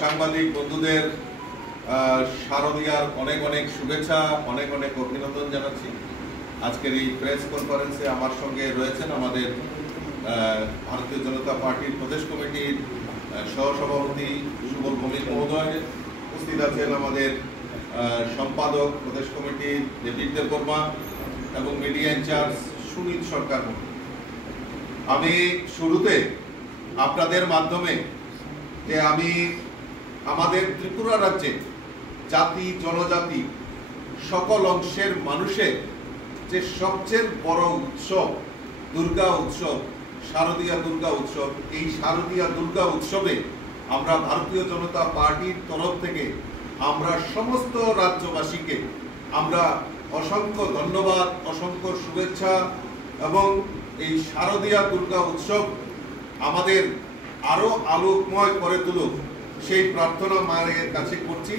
সাংবাদিক বন্ধুদের শারদীয়ার অনেক অনেক শুভেচ্ছা, অনেক অনেক অভিনন্দন জানাচ্ছি। আজকের এই প্রেস কনফারেন্সে আমার সঙ্গে রয়েছেন আমাদের ভারতীয় জনতা পার্টির প্রদেশ কমিটির সহসভাপতি সুবল ভৌমিক মহোদয়, উপস্থিত আছেন আমাদের সম্পাদক প্রদেশ কমিটির দেবীর দেববর্মা এবং মিডিয়া ইনচার্জ সুনীল সরকার। আমি শুরুতে আপনাদের মাধ্যমে যে আমি আমাদের ত্রিপুরা রাজ্যে জাতি জনজাতি সকল অংশের মানুষের যে সবচেয়ে বড় উৎসব দুর্গা উৎসব, শারদীয়া দুর্গা উৎসব, এই শারদীয়া দুর্গা উৎসবে আমরা ভারতীয় জনতা পার্টির তরফ থেকে আমরা সমস্ত রাজ্যবাসীকে আমরা অসংখ্য ধন্যবাদ, অসংখ্য শুভেচ্ছা এবং এই শারদীয়া দুর্গা উৎসব আমাদের আরো আলোকময় করে তুলুক সেই প্রার্থনা মায়ের কাছে করছি।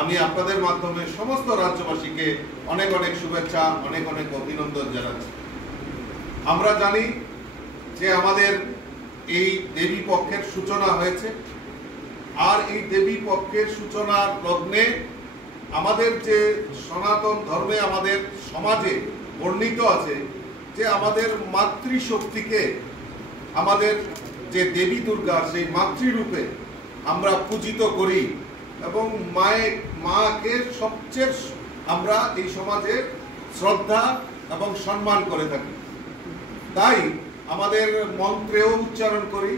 আমি আপনাদের মাধ্যমে সমস্ত রাজ্যবাসীকে অনেক অনেক শুভেচ্ছা, অনেক অনেক অভিনন্দন জানাচ্ছি। আমরা জানি যে আমাদের এই দেবী পক্ষের সূচনা হয়েছে, আর এই দেবী পক্ষের সূচনার লগ্নে আমাদের যে সনাতন ধর্মে আমাদের সমাজে বর্ণিত আছে যে আমাদের মাতৃশক্তিকে, আমাদের যে দেবী দুর্গা সেই মাতৃরূপে আমরা পূজিত করি এবং মাকে সবচেয়ে আমরা এই সমাজে শ্রদ্ধা এবং সম্মান করে থাকি। তাই আমাদের মন্ত্রেও উচ্চারণ করি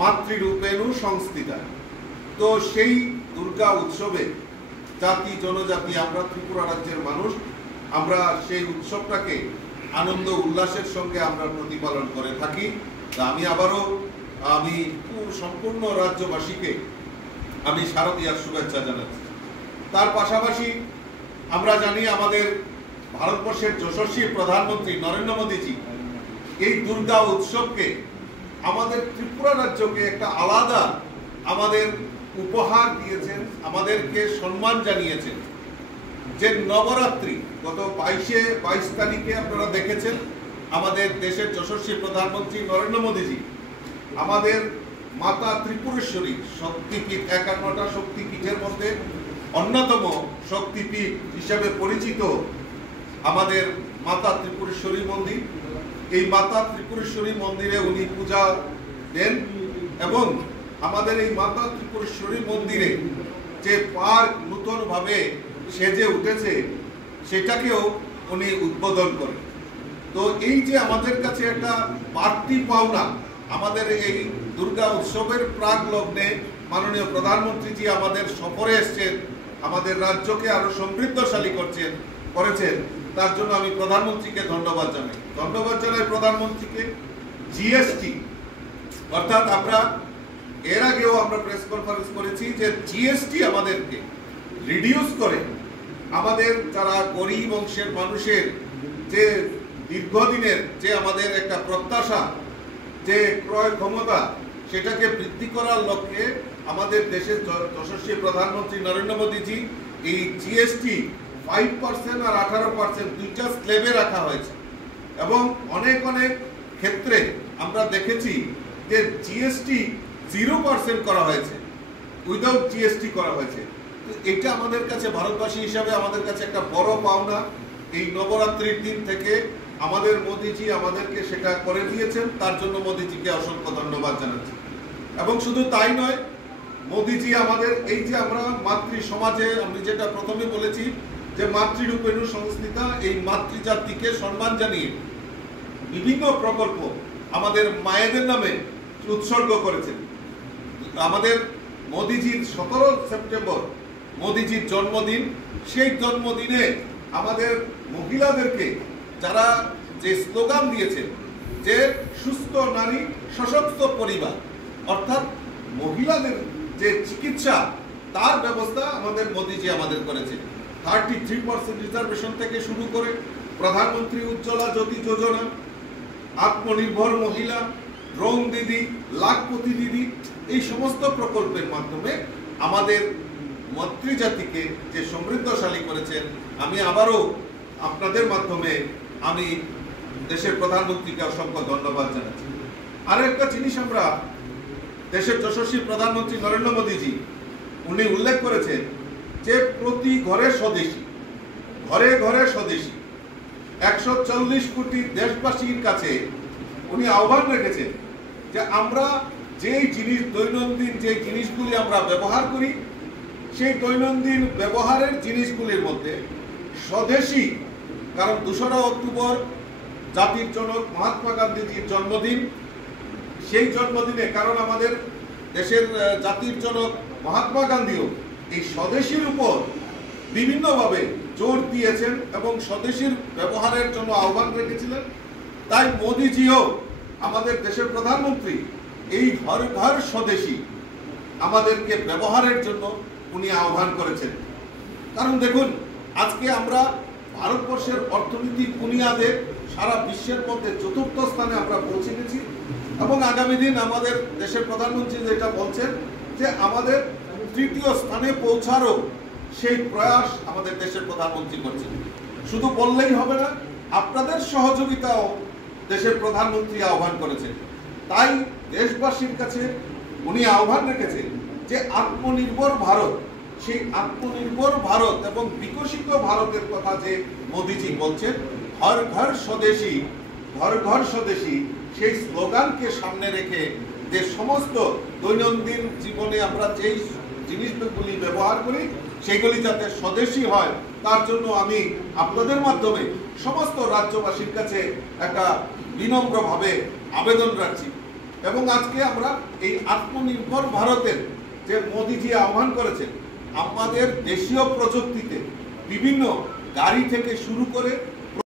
মাতৃরূপেণু সংস্থিতা। তো সেই দুর্গা উৎসবে জাতি জনজাতি আমরা ত্রিপুরা রাজ্যের মানুষ আমরা সেই উৎসবটাকে আনন্দ উল্লাসের সঙ্গে আমরা প্রতিপালন করে থাকি। আমি আবারও সম্পূর্ণ রাজ্যবাসীকে আমি শারদীয়ার শুভেচ্ছা জানাচ্ছি। তার পাশাপাশি আমরা জানি আমাদের ভারতবর্ষের যশস্বী প্রধানমন্ত্রী নরেন্দ্র মোদীজি এই দুর্গা উৎসবকে আমাদের ত্রিপুরা রাজ্যকে একটা আলাদা আমাদের উপহার দিয়েছেন, আমাদেরকে সম্মান জানিয়েছেন। যে নবরাত্রি গত 22 তারিখে আপনারা দেখেছেন আমাদের দেশের যশস্বী প্রধানমন্ত্রী নরেন্দ্র মোদীজি আমাদের মাতা ত্রিপুরেশ্বরী শক্তিপীঠ, 51টা শক্তিপীঠের মধ্যে অন্যতম শক্তিপীঠ হিসেবে পরিচিত আমাদের মাতা ত্রিপুরেশ্বরী মন্দির। এই মাতা ত্রিপুরেশ্বরী মন্দিরে উনি পূজা দেন এবং আমাদের এই মাতা ত্রিপুরেশ্বরী মন্দিরে যে পার্ক নূতনভাবে সেজে উঠেছে সেটাকেও উনি উদ্বোধন করেন। তো এই যে আমাদের কাছে একটা বাড়তি পাওনা, আমাদের এই দুর্গা উৎসবের প্রাক লগ্নে মাননীয় প্রধানমন্ত্রীজি আমাদের সফরে এসছেন, আমাদের রাজ্যকে আরো সমৃদ্ধশালী করেছেন, তার জন্য আমি প্রধানমন্ত্রীকে ধন্যবাদ জানাই প্রধানমন্ত্রীকে। জিএসটি অর্থাৎ আমরা এর আগেও আমরা প্রেস কনফারেন্স করেছি যে জিএসটি আমাদেরকে রিডিউস করে আমাদের যারা গরিব অংশের মানুষের যে দীর্ঘদিনের যে আমাদের একটা প্রত্যাশা, যে ক্রয় ক্ষমতা, সেটাকে বৃদ্ধি করার লক্ষ্যে আমাদের দেশের যশস্বী প্রধানমন্ত্রী নরেন্দ্র মোদীজি এই জিএসটি 5% আর 18% দুইটা স্ল্যাবে রাখা হয়েছে এবং অনেক অনেক ক্ষেত্রে আমরা দেখেছি যে জিএসটি 0% করা হয়েছে, উইদাউট জিএসটি করা হয়েছে। তো এটা আমাদের কাছে ভারতবাসী হিসাবে আমাদের কাছে একটা বড় পাওনা। এই নবরাত্রির দিন থেকে আমাদের মোদীজি আমাদেরকে সেটা করে দিয়েছেন, তার জন্য মোদীজিকে অসংখ্য ধন্যবাদ জানাচ্ছি। এবং শুধু তাই নয়, মোদীজি আমাদের এই যে আমরা মাতৃ সমাজে, আমি যেটা প্রথমে বলেছি যে মাতৃরূপেণু সংস্থিতা, এই মাতৃজাতিকে সম্মান জানিয়ে বিভিন্ন প্রকল্প আমাদের মায়েদের নামে উৎসর্গ করেছেন। আমাদের মোদীজির 17 সেপ্টেম্বর মোদীজির জন্মদিন, সেই জন্মদিনে আমাদের মহিলাদেরকে যারা যে স্লোগান দিয়েছেন যে সুস্থ নারী সশক্ত পরিবার, অর্থাৎ মহিলাদের যে চিকিৎসা তার ব্যবস্থা আমাদের মোদীজি আমাদের করেছে। 33% রিজার্ভেশন থেকে শুরু করে প্রধানমন্ত্রী উজ্জ্বলা জ্যোতি যোজনা, আত্মনির্ভর মহিলা, ড্রোন দিদি, লাখপতি দিদি, এই সমস্ত প্রকল্পের মাধ্যমে আমাদের মাতৃজাতিকে যে সমৃদ্ধশালী করেছেন। আমি আবারও আপনাদের মাধ্যমে আমি দেশের প্রধানমন্ত্রীকে অসংখ্য ধন্যবাদ জানাচ্ছি। আর একটা জিনিস আমরা দেশের যশস্বী প্রধানমন্ত্রী নরেন্দ্র মোদীজি উনি উল্লেখ করেছেন যে প্রতি ঘরে স্বদেশী, ঘরে ঘরে স্বদেশী, 140 কোটি দেশবাসীর কাছে উনি আহ্বান রেখেছেন যে আমরা যেই জিনিস দৈনন্দিন যে জিনিসগুলি আমরা ব্যবহার করি সেই দৈনন্দিন ব্যবহারের জিনিসগুলির মধ্যে স্বদেশী, কারণ 2রা অক্টোবর জাতির জনক মহাত্মা গান্ধীজির জন্মদিন, সেই জন্মদিনে কারণ আমাদের দেশের জাতির জনক মহাত্মা গান্ধীও এই স্বদেশীর উপর বিভিন্নভাবে জোর দিয়েছেন এবং স্বদেশীর ব্যবহারের জন্য আহ্বান রেখেছিলেন। তাই মোদিজিও আমাদের দেশের প্রধানমন্ত্রী এই ঘর ঘর স্বদেশী আমাদেরকে ব্যবহারের জন্য উনি আহ্বান করেছেন। কারণ দেখুন, আজকে আমরা ভারতবর্ষের অর্থনীতির বুনিয়াদে সারা বিশ্বের মধ্যে 4র্থ স্থানে আমরা পৌঁছে গেছি এবং আগামী দিন আমাদের দেশের প্রধানমন্ত্রী যেটা বলছেন যে আমাদের 3য় স্থানে পৌঁছারও সেই প্রয়াস আমাদের দেশের প্রধানমন্ত্রী করছেন। শুধু বললেই হবে না, আপনাদের সহযোগিতাও দেশের প্রধানমন্ত্রী আহ্বান করেছেন। তাই দেশবাসীর কাছে উনি আহ্বান রেখেছেন যে আত্মনির্ভর ভারত, সেই আত্মনির্ভর ভারত এবং বিকশিত ভারতের কথা যে মোদিজি বলছেন, ঘর ঘর স্বদেশী, ঘর ঘর স্বদেশী, সেই স্লোগানকে সামনে রেখে যে সমস্ত দৈনন্দিন জীবনে আমরা যেই জিনিসগুলি ব্যবহার করি সেগুলি যাতে স্বদেশী হয়, তার জন্য আমি আপনাদের মাধ্যমে সমস্ত রাজ্যবাসীর কাছে একটা বিনম্রভাবে আবেদন রাখছি। এবং আজকে আমরা এই আত্মনির্ভর ভারতের যে মোদিজি আহ্বান করেছেন, আমাদের দেশীয় প্রযুক্তিতে বিভিন্ন গাড়ি থেকে শুরু করে